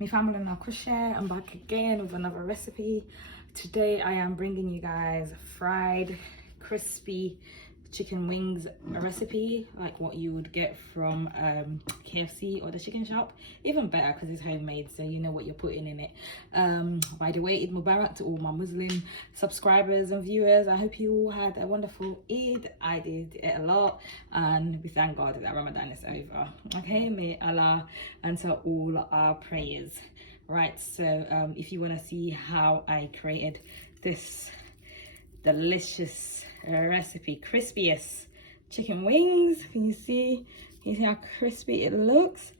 Me family and crochet. I'm back again with another recipe. Today I am bringing you guys fried crispy chicken wings recipe, like what you would get from KFC or the chicken shop. Even better because it's homemade, so you know what you're putting in it. By the way, Eid Mubarak to all my Muslim subscribers and viewers. I hope you all had a wonderful Eid. I did it a lot, and we thank God that Ramadan is over. Okay, may Allah answer all our prayers. Right, so if you want to see how I created this delicious recipe, crispiest chicken wings, can you see how crispy it looks?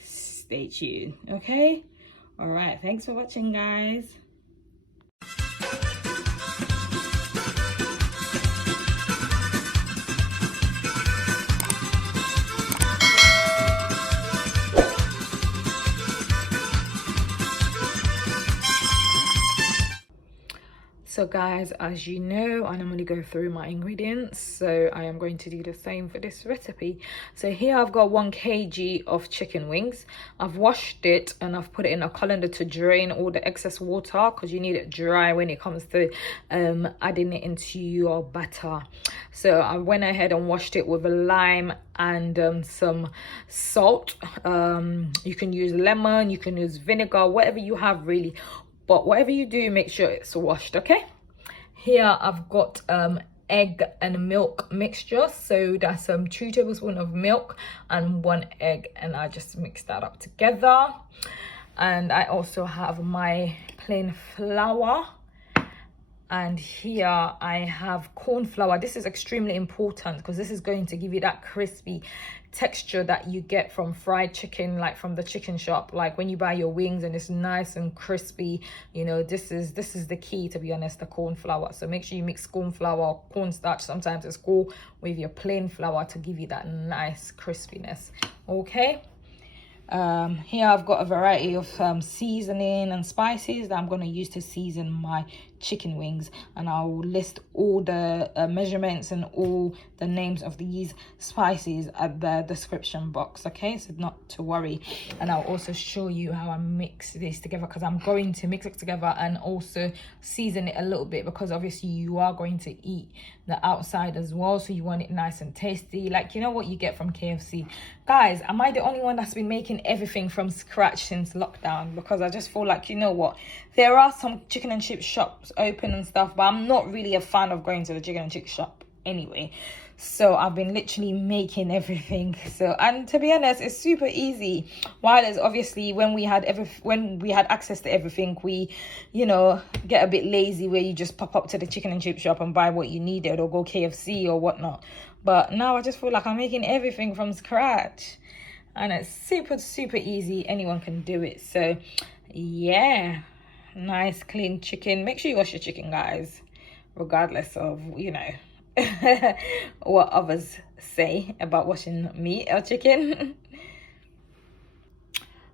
Stay tuned. Okay, all right, thanks for watching, guys. So guys, as you know, I normally go through my ingredients, so I am going to do the same for this recipe. So here I've got 1 kg of chicken wings. I've washed it and I've put it in a colander to drain all the excess water, because you need it dry when it comes to adding it into your batter. So I went ahead and washed it with a lime and some salt. You can use lemon, you can use vinegar, whatever you have really. But whatever you do, make sure it's washed. Okay, here I've got egg and milk mixture. So that's 2 tablespoons of milk and 1 egg, and I just mix that up together. And I also have my plain flour, and here I have corn flour. This is extremely important because this is going to give you that crispy texture that you get from fried chicken, like from the chicken shop. Like when you buy your wings and it's nice and crispy, you know, this is the key, to be honest, the corn flour. So make sure you mix corn flour, cornstarch, sometimes it's cool, with your plain flour to give you that nice crispiness. Okay, here I've got a variety of seasoning and spices that I'm going to use to season my chicken wings, and I'll list all the measurements and all the names of these spices at the description box. Okay, so not to worry. And I'll also show you how I mix this together, because I'm going to mix it together and also season it a little bit, because obviously you are going to eat the outside as well, so you want it nice and tasty, like you know what you get from KFC. Guys, am I the only one that's been making everything from scratch since lockdown? Because I just feel like, you know what, there are some chicken and chip shops open and stuff, but I'm not really a fan of going to the chicken and chip shop anyway. So I've been literally making everything. So, and to be honest, it's super easy. While it's obviously when we had access to everything, we, you know, get a bit lazy where you just pop up to the chicken and chip shop and buy what you needed, or go KFC or whatnot. But now I just feel like I'm making everything from scratch, and it's super easy. Anyone can do it. So yeah, nice clean chicken. Make sure you wash your chicken, guys, regardless of, you know, what others say about washing meat or chicken.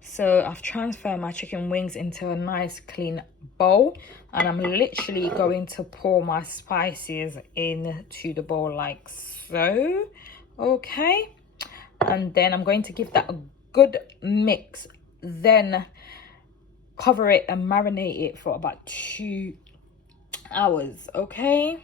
So I've transferred my chicken wings into a nice clean bowl, and I'm literally going to pour my spices into the bowl like so. Okay, and then I'm going to give that a good mix, then cover it and marinate it for about 2 hours. Okay,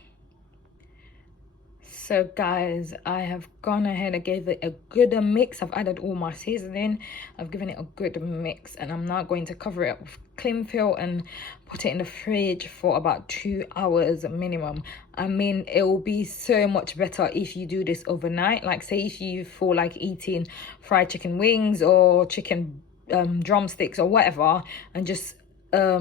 so guys, I have gone ahead and gave it a good mix. I've added all my seasoning, I've given it a good mix, and I'm now going to cover it with cling film and put it in the fridge for about 2 hours minimum. I mean, it will be so much better if you do this overnight. Like say if you feel like eating fried chicken wings or chicken drumsticks or whatever, and just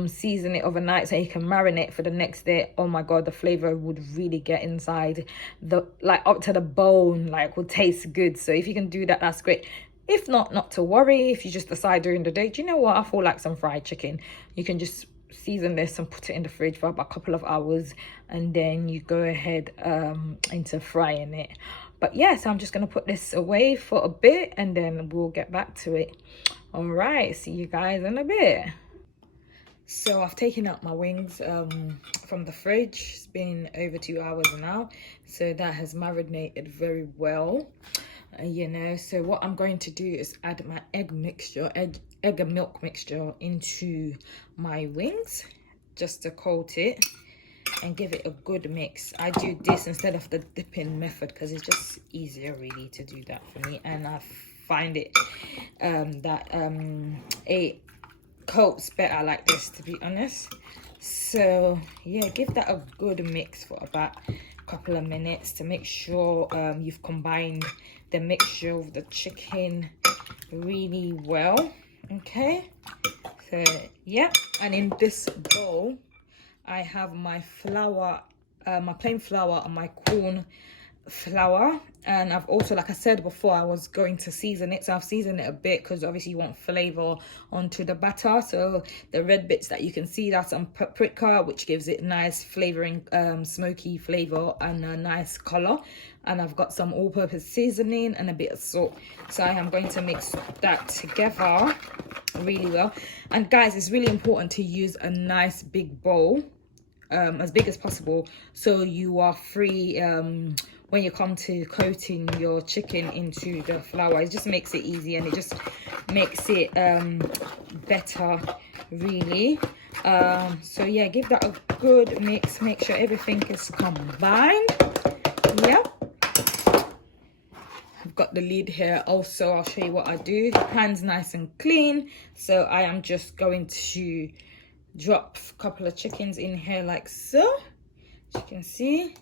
season it overnight so you can marinate for the next day. Oh my god, the flavor would really get inside, the like up to the bone, like would taste good. So if you can do that, that's great. If not, not to worry. If you just decide during the day, do you know what, I feel like some fried chicken, you can just season this and put it in the fridge for about a couple of hours, and then you go ahead into frying it. But yeah, so I'm just gonna put this away for a bit and then we'll get back to it. All right, see you guys in a bit. So I've taken out my wings from the fridge. It's been over 2 hours now, so that has marinated very well. You know, so what I'm going to do is add my egg mixture. egg and milk mixture into my wings just to coat it and give it a good mix. I do this instead of the dipping method because it's just easier really to do that for me, and I find it it coats better like this, to be honest. So yeah, give that a good mix for about a couple of minutes to make sure you've combined the mixture of the chicken really well. Okay, so yeah, and in this bowl I have my flour, my plain flour and my corn flour, and I've also, like I said before, I was going to season it, so I've seasoned it a bit because obviously you want flavor onto the batter. So the red bits that you can see, that's some paprika, which gives it nice flavoring, smoky flavor and a nice color. And I've got some all-purpose seasoning and a bit of salt. So I am going to mix that together really well. And guys, it's really important to use a nice big bowl, as big as possible, so you are free when you come to coating your chicken into the flour. It just makes it easy, and it just makes it better really. So yeah, give that a good mix, make sure everything is combined. Yeah, I've got the lid here also. I'll show you what I do. The pan's nice and clean, so I am just going to drop a couple of chickens in here like so. As you can see,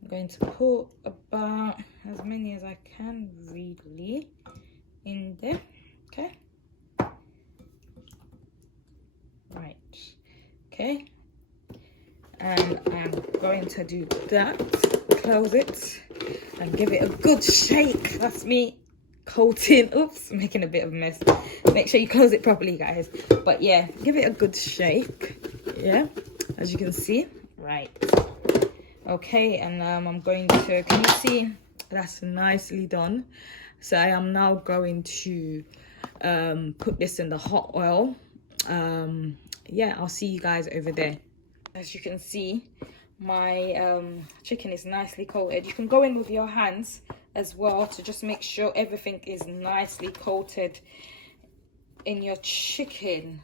I'm going to put about as many as I can really in there. Okay, right, okay, and I'm going to do that, close it and give it a good shake. That's me coating, oops, making a bit of a mess. Make sure you close it properly, guys. But yeah, give it a good shake. Yeah, as you can see, right. Okay, and I'm going to, can you see, that's nicely done. So I am now going to put this in the hot oil. Yeah, I'll see you guys over there. As you can see, my chicken is nicely coated. You can go in with your hands as well to just make sure everything is nicely coated in your chicken.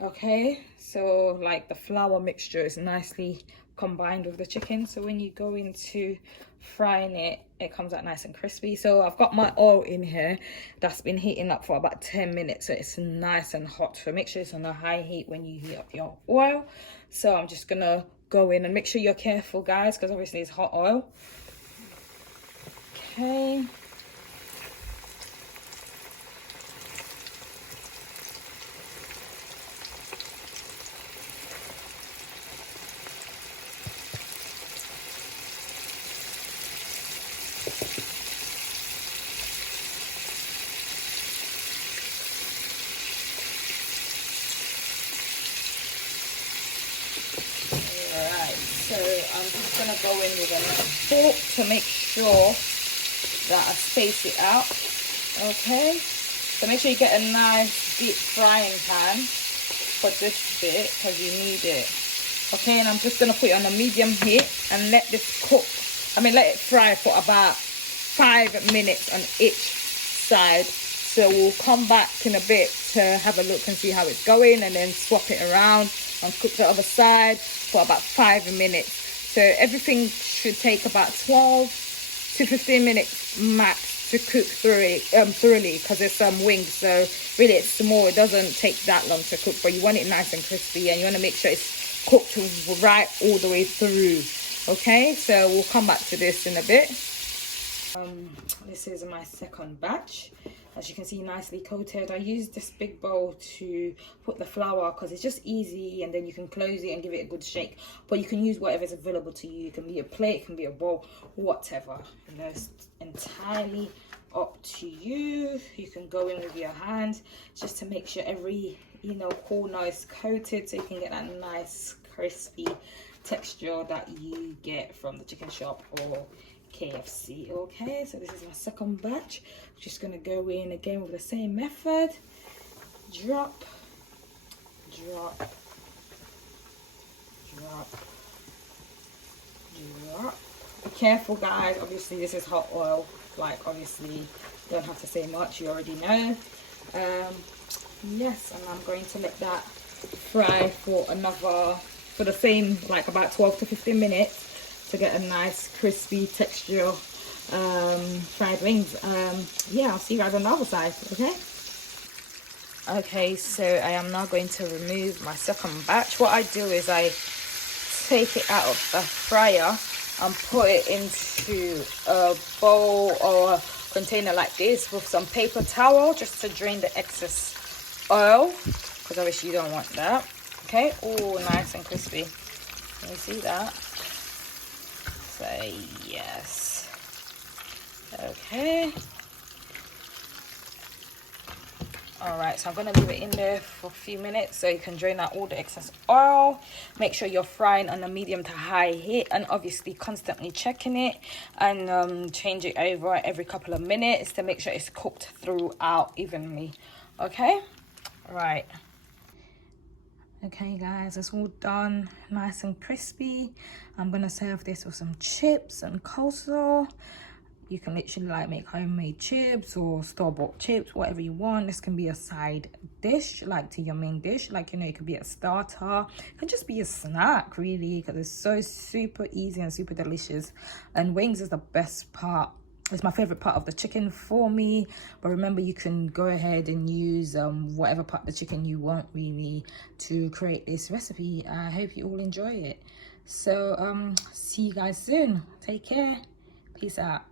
Okay, so like the flour mixture is nicely combined with the chicken, so when you go into frying it, it comes out nice and crispy. So I've got my oil in here that's been heating up for about 10 minutes, so it's nice and hot. So make sure it's on a high heat when you heat up your oil. So I'm just gonna go in and make sure you're careful, guys, because obviously it's hot oil. Okay, so I'm just gonna go in with a fork to make sure that I space it out. Okay, so make sure you get a nice deep frying pan for this bit because you need it. Okay, and I'm just gonna put it on a medium heat and let this cook. Let it fry for about 5 minutes on each side. So we'll come back in a bit to have a look and see how it's going, and then swap it around and cook the other side for about 5 minutes. So everything should take about 12 to 15 minutes max to cook thoroughly because there's some wings, so really it's small, it doesn't take that long to cook, but you want it nice and crispy and you want to make sure it's cooked right all the way through. Okay, so we'll come back to this in a bit. This is my second batch. As you can see, nicely coated. I used this big bowl to put the flour because it's just easy, and then you can close it and give it a good shake. But you can use whatever's available to you. It can be a plate, it can be a bowl, whatever. You know, it's entirely up to you. You can go in with your hands just to make sure every corner is coated, so you can get that nice crispy texture that you get from the chicken shop or KFC. Okay, so this is my second batch. Just gonna go in again with the same method. Drop, drop, drop, drop. Be careful, guys. Obviously this is hot oil, like obviously don't have to say much, you already know. Yes, and I'm going to let that fry for the same, like about 12 to 15 minutes to get a nice crispy texture fried wings. Yeah, I'll see you guys on the other side. Okay. Okay, so I am now going to remove my second batch. What I do is I take it out of the fryer and put it into a bowl or a container like this with some paper towel just to drain the excess oil, because obviously you don't want that. Okay, oh, nice and crispy. Can you see that? So yes. Okay. All right, so I'm gonna leave it in there for a few minutes so you can drain out all the excess oil. Make sure you're frying on a medium to high heat, and obviously constantly checking it and change it over every couple of minutes to make sure it's cooked throughout evenly. Okay, right. Okay guys, it's all done, nice and crispy. I'm gonna serve this with some chips and coleslaw. You can literally like make homemade chips or store-bought chips, whatever you want. This can be a side dish, like to your main dish. Like, you know, it could be a starter. It can just be a snack, really, because it's so super easy and super delicious. And wings is the best part. It's my favorite part of the chicken for me. But remember, you can go ahead and use whatever part of the chicken you want, really, to create this recipe. I hope you all enjoy it. So, see you guys soon. Take care. Peace out.